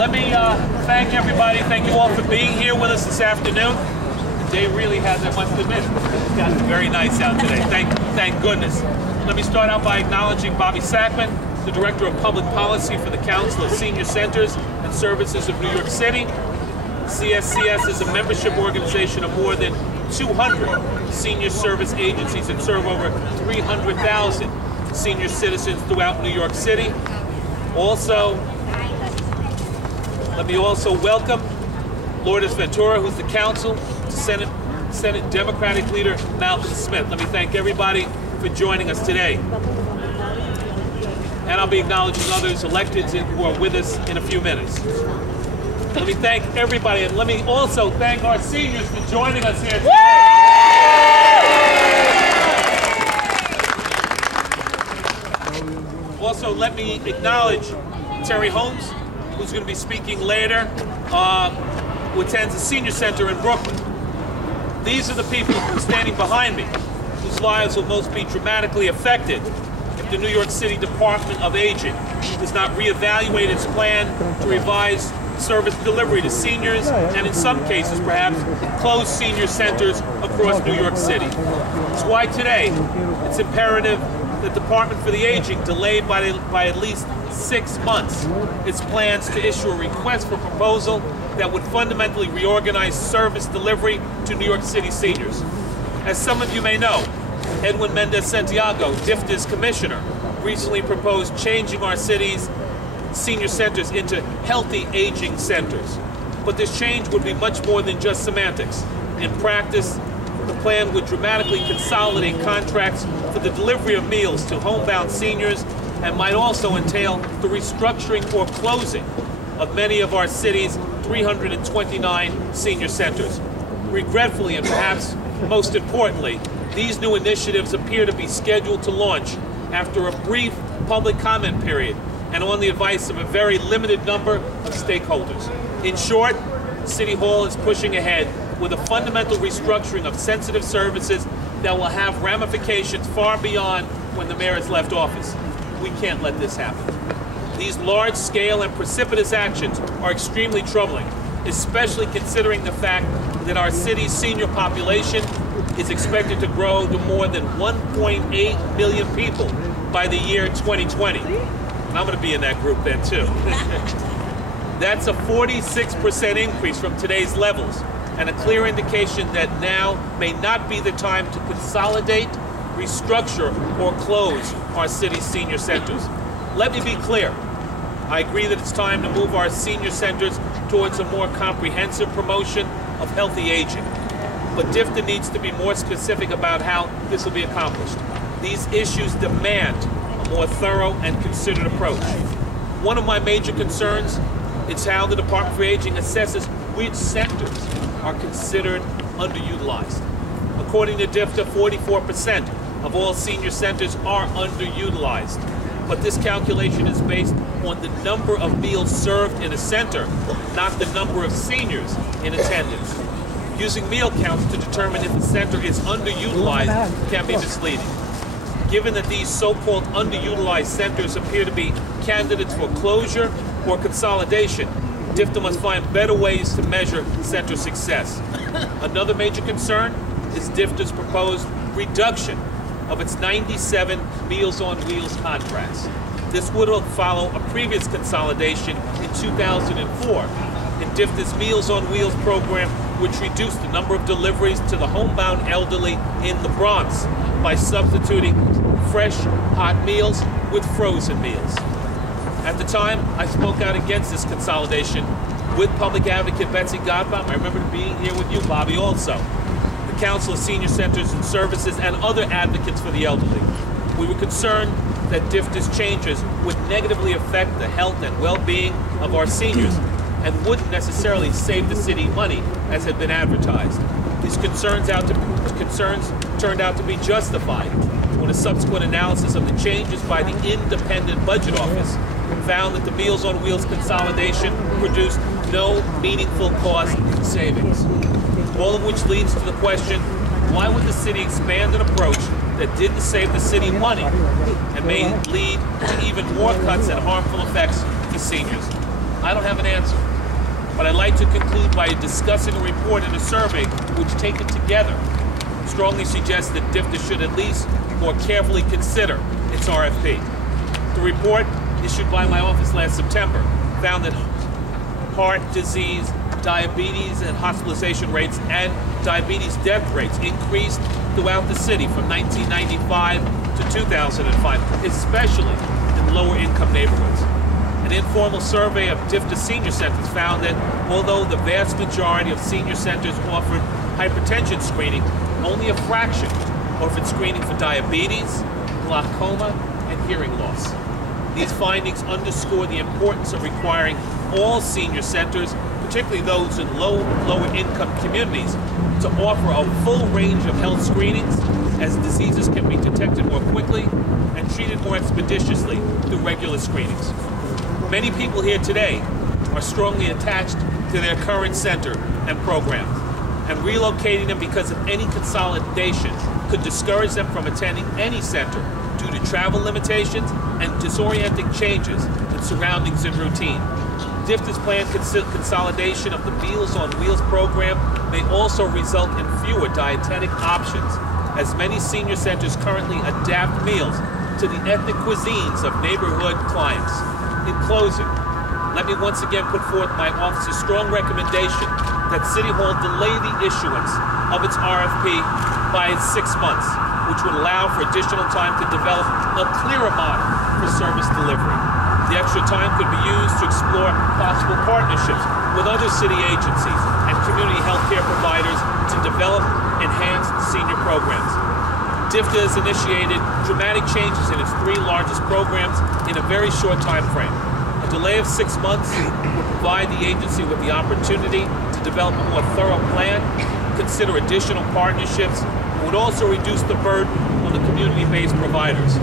Let me thank everybody. Thank you all for being here with us this afternoon. The day really has, I must admit, it's gotten very nice out today. Thank goodness. Let me start out by acknowledging Bobby Sackman, the Director of Public Policy for the Council of Senior Centers and Services of New York City. CSCS is a membership organization of more than 200 senior service agencies that serve over 300,000 senior citizens throughout New York City. Also, let me also welcome Lourdes Ventura, who's the counsel to Senate Democratic Leader Malcolm Smith. Let me thank everybody for joining us today. And I'll be acknowledging others elected who are with us in a few minutes. Let me thank everybody, and let me also thank our seniors for joining us here today. Also, let me acknowledge Terry Holmes, who's going to be speaking later, who attends the Senior Center in Brooklyn. These are the people standing behind me, whose lives will most be dramatically affected if the New York City Department of Aging does not reevaluate its plan to revise service delivery to seniors, and in some cases, perhaps, close senior centers across New York City. That's why today, it's imperative the Department for the Aging delayed by at least 6 months its plans to issue a request for proposal that would fundamentally reorganize service delivery to New York City seniors. As some of you may know, Edwin Mendez-Santiago, DFTA's commissioner, recently proposed changing our city's senior centers into healthy aging centers. But this change would be much more than just semantics. In practice, the plan would dramatically consolidate contracts for the delivery of meals to homebound seniors and might also entail the restructuring or closing of many of our city's 329 senior centers. Regretfully, and perhaps most importantly, these new initiatives appear to be scheduled to launch after a brief public comment period and on the advice of a very limited number of stakeholders. In short, City Hall is pushing ahead with a fundamental restructuring of sensitive services that will have ramifications far beyond when the mayor has left office. We can't let this happen. These large-scale and precipitous actions are extremely troubling, especially considering the fact that our city's senior population is expected to grow to more than 1.8 million people by the year 2020. And I'm going to be in that group then too. That's a 46% increase from today's levels, and a clear indication that now may not be the time to consolidate, restructure, or close our city's senior centers. Let me be clear. I agree that it's time to move our senior centers towards a more comprehensive promotion of healthy aging. But DFTA needs to be more specific about how this will be accomplished. These issues demand a more thorough and considered approach. One of my major concerns is how the Department for Aging assesses which centers are considered underutilized. According to DFTA, 44% of all senior centers are underutilized. But this calculation is based on the number of meals served in a center, not the number of seniors in attendance. Using meal counts to determine if a center is underutilized can be misleading. Given that these so-called underutilized centers appear to be candidates for closure or consolidation, DFTA must find better ways to measure center success. Another major concern is DFTA's proposed reduction of its 97 Meals on Wheels contracts. This would follow a previous consolidation in 2004 in DFTA's Meals on Wheels program, which reduced the number of deliveries to the homebound elderly in the Bronx by substituting fresh, hot meals with frozen meals. At the time, I spoke out against this consolidation with Public Advocate Betsy Godbaum. I remember being here with you, Bobby, also. The Council of Senior Centers and Services and other advocates for the elderly. We were concerned that DFTA's changes would negatively affect the health and well-being of our seniors and wouldn't necessarily save the city money as had been advertised. These concerns turned out to be justified when a subsequent analysis of the changes by the Independent Budget Office found that the Meals on Wheels consolidation produced no meaningful cost savings. All of which leads to the question, why would the city expand an approach that didn't save the city money and may lead to even more cuts and harmful effects to seniors? I don't have an answer. But I'd like to conclude by discussing a report and a survey which, taken together, strongly suggests that DFTA should at least more carefully consider its RFP. The report, issued by my office last September, found that heart disease, diabetes and hospitalization rates and diabetes death rates increased throughout the city from 1995 to 2005, especially in lower income neighborhoods. An informal survey of DFTA senior centers found that although the vast majority of senior centers offered hypertension screening, only a fraction offered screening for diabetes, glaucoma, and hearing loss. These findings underscore the importance of requiring all senior centers, particularly those in lower income communities, to offer a full range of health screenings, as diseases can be detected more quickly and treated more expeditiously through regular screenings. Many people here today are strongly attached to their current center and programs, and relocating them because of any consolidation could discourage them from attending any center due to travel limitations and disorienting changes in surroundings and routine. DFTA's planned consolidation of the Meals on Wheels program may also result in fewer dietetic options, as many senior centers currently adapt meals to the ethnic cuisines of neighborhood clients. In closing, let me once again put forth my office's strong recommendation that City Hall delay the issuance of its RFP by 6 months, which would allow for additional time to develop a clearer model for service delivery. The extra time could be used to explore possible partnerships with other city agencies and community healthcare providers to develop enhanced senior programs. DFTA has initiated dramatic changes in its 3 largest programs in a very short time frame. A delay of 6 months will provide the agency with the opportunity to develop a more thorough plan, consider additional partnerships, and would also reduce the burden on the community-based providers.